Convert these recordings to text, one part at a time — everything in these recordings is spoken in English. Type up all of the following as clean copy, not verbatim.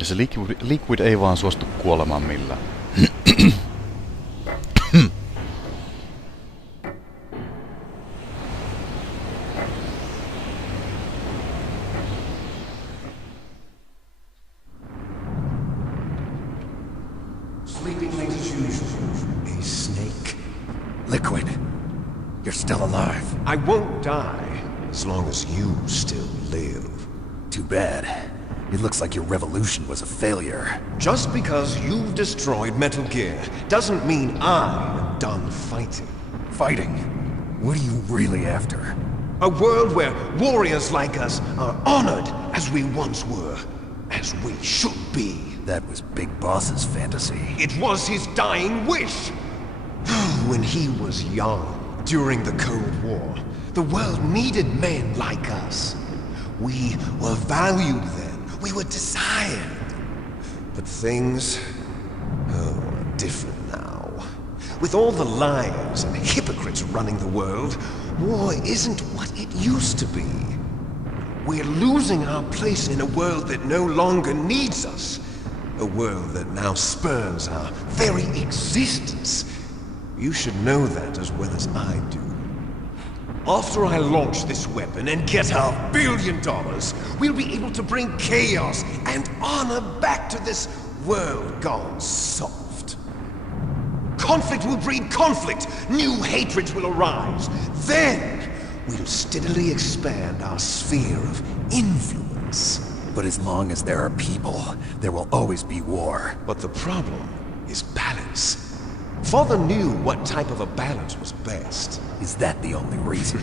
Ja se Liquid ei vaan suostu kuolemaan millään. Sleeping late as usual. A snake. Liquid. You're still alive. I won't die as long as you still live. Too bad. It looks like your revolution was a failure. Just because you've destroyed Metal Gear doesn't mean I'm done fighting. Fighting? What are you really after? A world where warriors like us are honored as we once were, as we should be. That was Big Boss's fantasy. It was his dying wish. When he was young, during the Cold War, the world needed men like us. We were valued then. We were desired. But things are different now. With all the liars and hypocrites running the world, war isn't what it used to be. We're losing our place in a world that no longer needs us. A world that now spurns our very existence. You should know that as well as I do. After I launch this weapon and get our $1 billion, we'll be able to bring chaos and honor back to this world gone soft. Conflict will breed conflict. New hatreds will arise. Then, we'll steadily expand our sphere of influence. But as long as there are people, there will always be war. But the problem is balance. Father knew what type of a balance was best. Is that the only reason?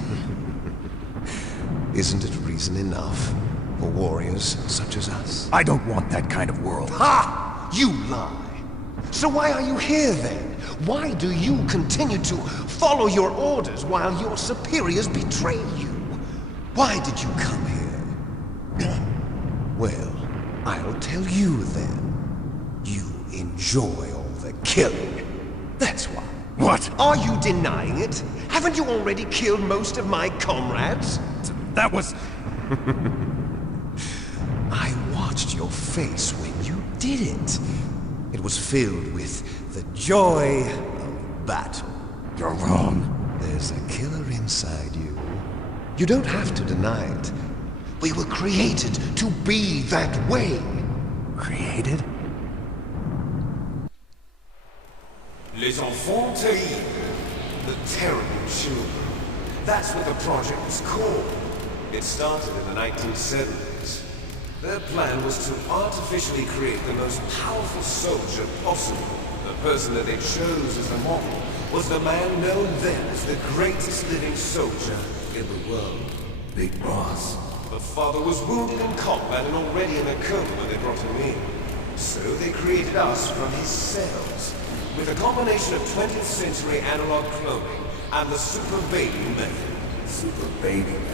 Isn't it reason enough for warriors such as us? I don't want that kind of world. Ha! You lie! So why are you here then? Why do you continue to follow your orders while your superiors betray you? Why did you come here? Well, I'll tell you then. You enjoy all the killing. That's why. What? Are you denying it? Haven't you already killed most of my comrades? That was... I watched your face when you did it. It was filled with the joy of battle. You're wrong. There's a killer inside you. You don't have to deny it. We were created to be that way. Created? Les enfants terribles. The terrible children. That's what the project was called. It started in the 1970s. Their plan was to artificially create the most powerful soldier possible. The person that they chose as a model was the man known then as the greatest living soldier in the world. Big Boss. The father was wounded in combat and already in a coma when they brought him in. So they created us from his cells, with a combination of 20th century analog cloning and the super baby method. Super baby method.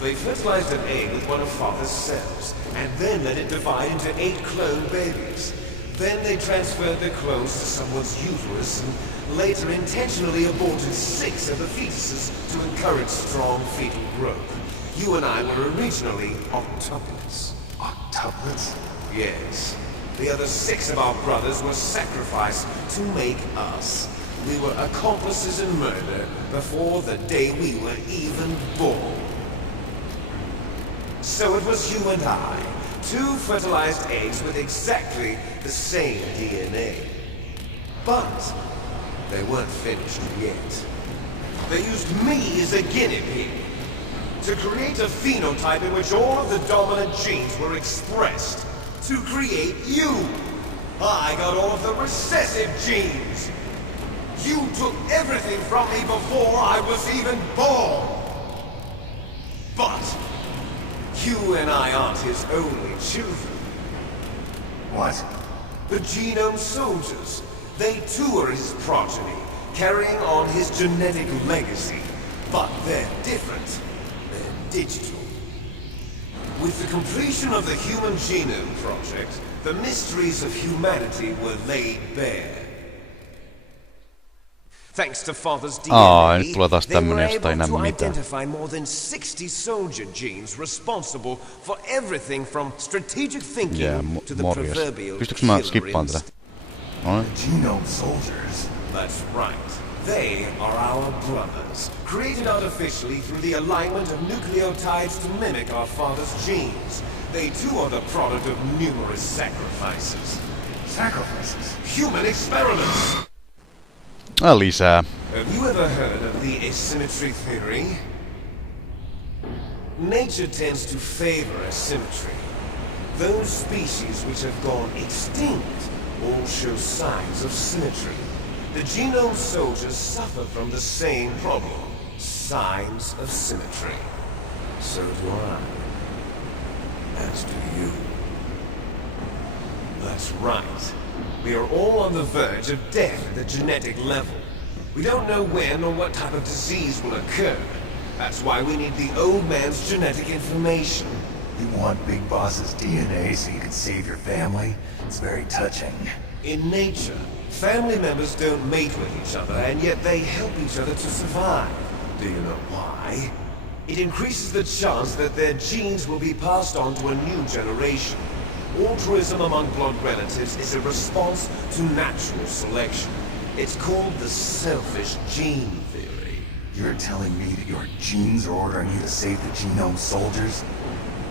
They fertilized an egg with one of father's cells, and then let it divide into 8 clone babies. Then they transferred their clones to someone's uterus, and later intentionally aborted 6 of the fetuses to encourage strong fetal growth. You and I were originally octuplets. Octuplets? Yes. The other 6 of our brothers were sacrificed to make us. We were accomplices in murder before the day we were even born. So it was you and I, 2 fertilized eggs with exactly the same DNA. But they weren't finished yet. They used me as a guinea pig to create a phenotype in which all of the dominant genes were expressed. To create you. I got all of the recessive genes. You took everything from me before I was even born. But you and I aren't his only children. What? The genome soldiers. They too are his progeny, carrying on his genetic legacy. But they're different. They're digital. With the completion of the Human Genome Project, the mysteries of humanity were laid bare. Thanks to Father's Aa, DNA, nyt tulee taas they were tämmönen, josta ei able näe to mitään. identify more than 60 soldier genes responsible for everything from strategic thinking to the morjes. proverbial Pystytkö mä killer skippaan tätä? instinct. Noin. Genome soldiers. That's right. They are our brothers, created artificially through the alignment of nucleotides to mimic our father's genes. They too are the product of numerous sacrifices. Sacrifices? Human experiments! Lisää. Have you ever heard of the asymmetry theory? Nature tends to favor asymmetry. Those species which have gone extinct all show signs of symmetry. The genome soldiers suffer from the same problem. Signs of symmetry. So do I. As do you. That's right. We are all on the verge of death at the genetic level. We don't know when or what type of disease will occur. That's why we need the old man's genetic information. You want Big Boss's DNA so you can save your family? It's very touching. In nature, family members don't mate with each other, and yet they help each other to survive. Do you know why? It increases the chance that their genes will be passed on to a new generation. Altruism among blood relatives is a response to natural selection. It's called the selfish gene theory. You're telling me that your genes are ordering you to save the genome soldiers?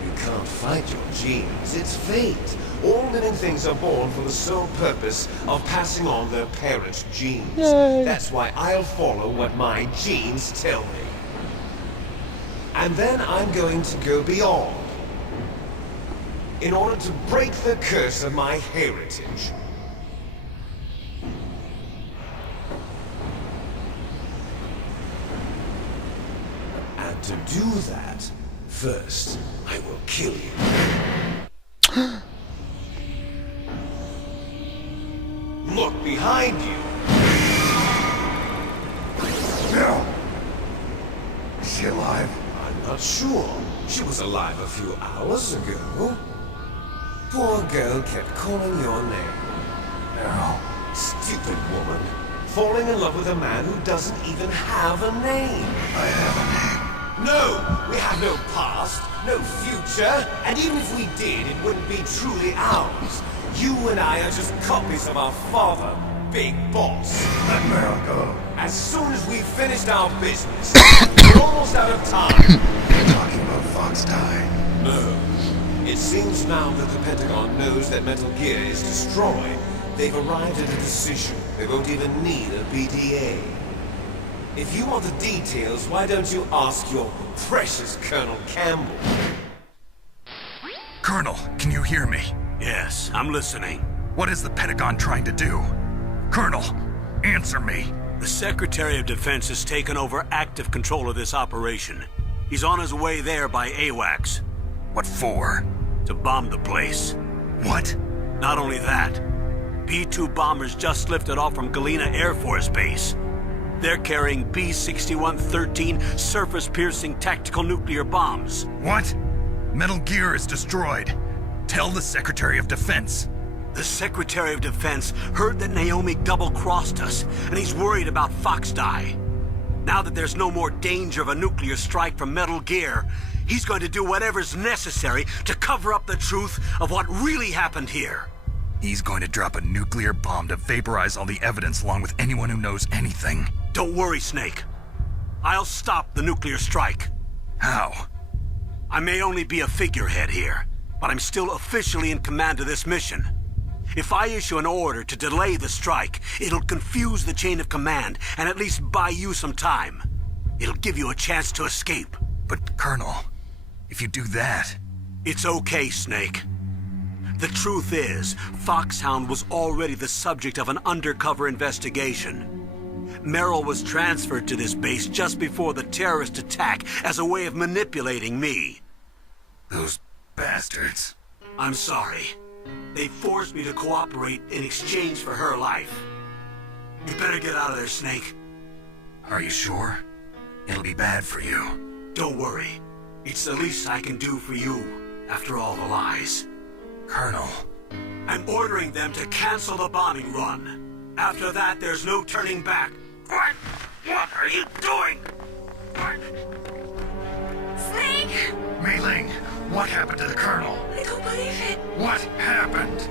You can't fight your genes, it's fate. All living things are born for the sole purpose of passing on their parents' genes. Yay. That's why I'll follow what my genes tell me. And then I'm going to go beyond. In order to break the curse of my heritage. And to do that, first, I will kill you. Look behind you! Meryl! Is she alive? I'm not sure. She was alive a few hours ago. Poor girl kept calling your name. Meryl. Stupid woman. Falling in love with a man who doesn't even have a name. I have a name. No! We have no past, no future, and even if we did, it wouldn't be truly ours. You and I are just copies of our father, Big Boss. Let Meryl go. As soon as we've finished our business, we're almost out of time. You're talking about Fox Die. No. It seems now that the Pentagon knows that Metal Gear is destroyed. They've arrived at a decision. They won't even need a BDA. If you want the details, why don't you ask your precious Colonel Campbell? Colonel, can you hear me? Yes, I'm listening. What is the Pentagon trying to do? Colonel, answer me. The Secretary of Defense has taken over active control of this operation. He's on his way there by AWACS. What for? To bomb the place. What? Not only that, B-2 bombers just lifted off from Galena Air Force Base. They're carrying B-6113 surface-piercing tactical nuclear bombs. What? Metal Gear is destroyed. Tell the Secretary of Defense. The Secretary of Defense heard that Naomi double-crossed us, and he's worried about Fox Die. Now that there's no more danger of a nuclear strike from Metal Gear, he's going to do whatever's necessary to cover up the truth of what really happened here. He's going to drop a nuclear bomb to vaporize all the evidence along with anyone who knows anything. Don't worry, Snake. I'll stop the nuclear strike. How? I may only be a figurehead here, but I'm still officially in command of this mission. If I issue an order to delay the strike, it'll confuse the chain of command and at least buy you some time. It'll give you a chance to escape. But, Colonel, if you do that... It's okay, Snake. The truth is, Foxhound was already the subject of an undercover investigation. Meryl was transferred to this base just before the terrorist attack as a way of manipulating me. Those bastards. I'm sorry. They forced me to cooperate in exchange for her life. You better get out of there, Snake. Are you sure? It'll be bad for you. Don't worry. It's the least I can do for you, after all the lies. Colonel. I'm ordering them to cancel the bombing run. After that, there's no turning back. What? What are you doing? What? Snake! Mei Ling, what happened to the Colonel? I don't believe it. What happened?